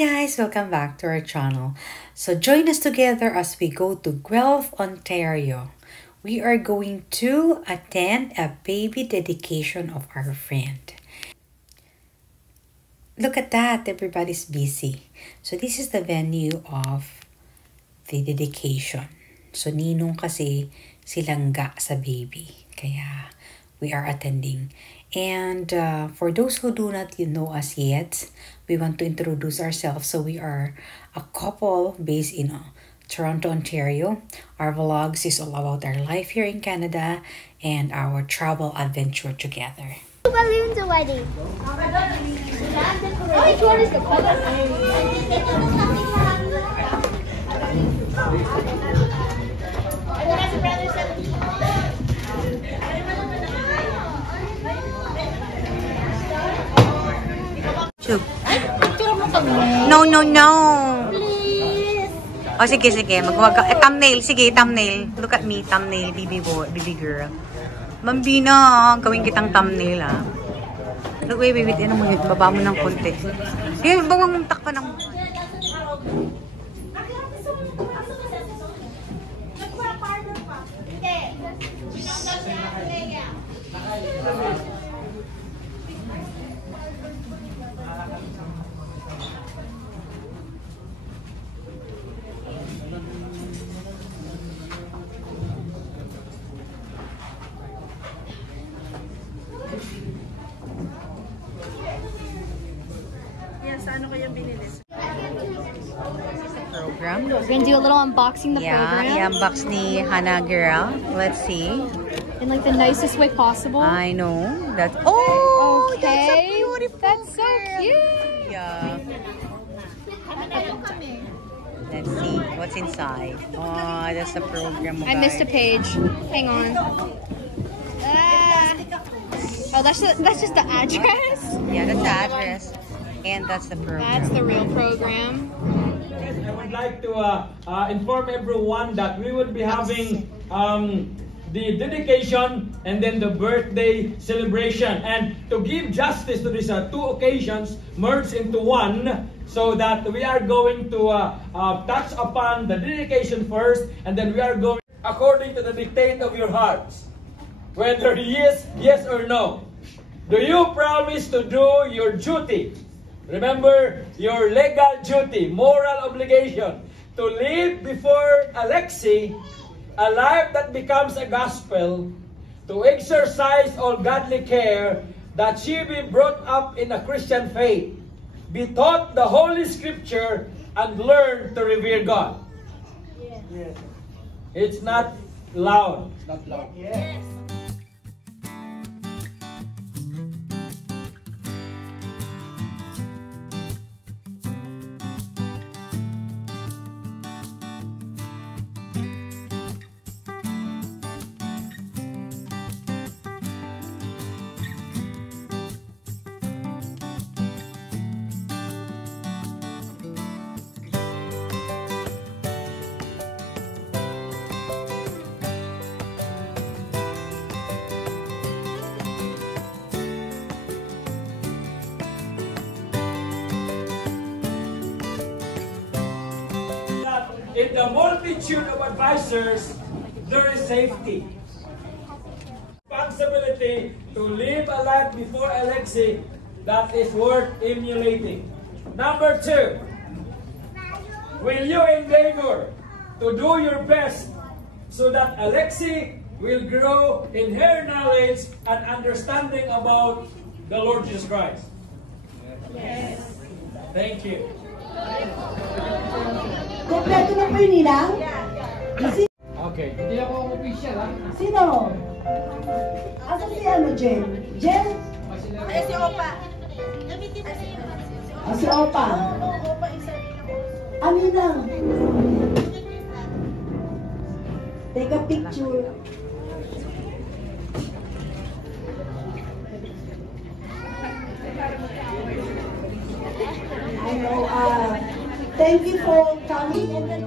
guys, welcome back to our channel. So join us together as we go to Guelph, Ontario. We are going to attend a baby dedication of our friend. Look at that, everybody's busy. So this is the venue of the dedication. So ninong kasi silangga sa baby. Kaya we are attending. And for those who do not know us yet, we want to introduce ourselves. So we are a couple based in Toronto, Ontario. Our vlogs is all about our life here in Canada and our travel adventure together. Balloons already. Oh, which one is the color? No. Please. Oh, sige. Thumbnail. Sige, thumbnail. Look at me, thumbnail, baby girl. Bambina, gawin kitang thumbnail, ah. Look, wait. Ano mo yun? Baba mo ng konti. Sige, bawang takpan ng... Program. We're gonna do a little unboxing the program. I-unbox ni Hannah girl. Let's see. In like the nicest way possible. I know. That's... Oh! Okay. That's a beautiful That's so girl. cute. Yeah. Let's see what's inside. Oh, that's the program. I missed a page. Hang on. Oh, that's just the address. Yeah, that's the address. And that's the program. That's the real program. I would like to inform everyone that we would be having the dedication and then the birthday celebration. And to give justice to these two occasions merged into one, so that we are going to touch upon the dedication first, and then we are going according to the dictate of your hearts. Whether yes or no. Do you promise to do your duty? Remember your legal duty, moral obligation, to live before Alexi a life that becomes a gospel, to exercise all godly care, that she be brought up in a Christian faith, be taught the Holy Scripture, and learn to revere God. Yes. It's not loud. It's not loud. Yes. In the multitude of advisors, there is safety. Responsibility to live a life before Alexi that is worth emulating. Number 2, will you endeavor to do your best so that Alexi will grow in her knowledge and understanding about the Lord Jesus Christ? Yes. Thank you. Kompleto na po yun nilang? Okay. Hindi ako official, ha? Sino? Asa si Jen? Jen? Ay, si Opa. Si Opa. Amina. Take a picture. I know, thank you for coming, and then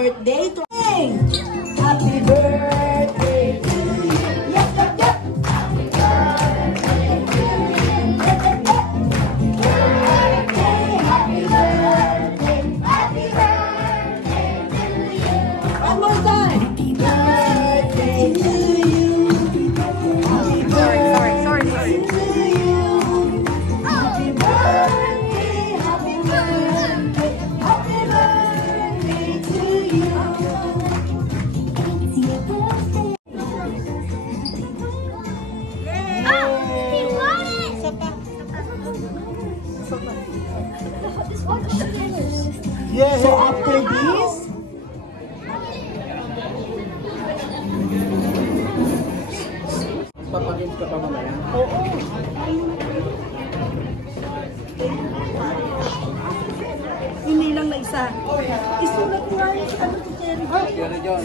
birthday to Happy birthday to you. Yep, yep, yep. Happy birthday to you. Yep, yep, yep. Birthday, happy birthday. Happy birthday to you. One more time. Happy birthday to you. Happy birthday to you. Happy birthday, happy birthday, happy birthday to you. So after this, Papakit ka pa mamaya. oo. Hindi lang na isa. Isulat nga yung ano si Cherry. Pero John,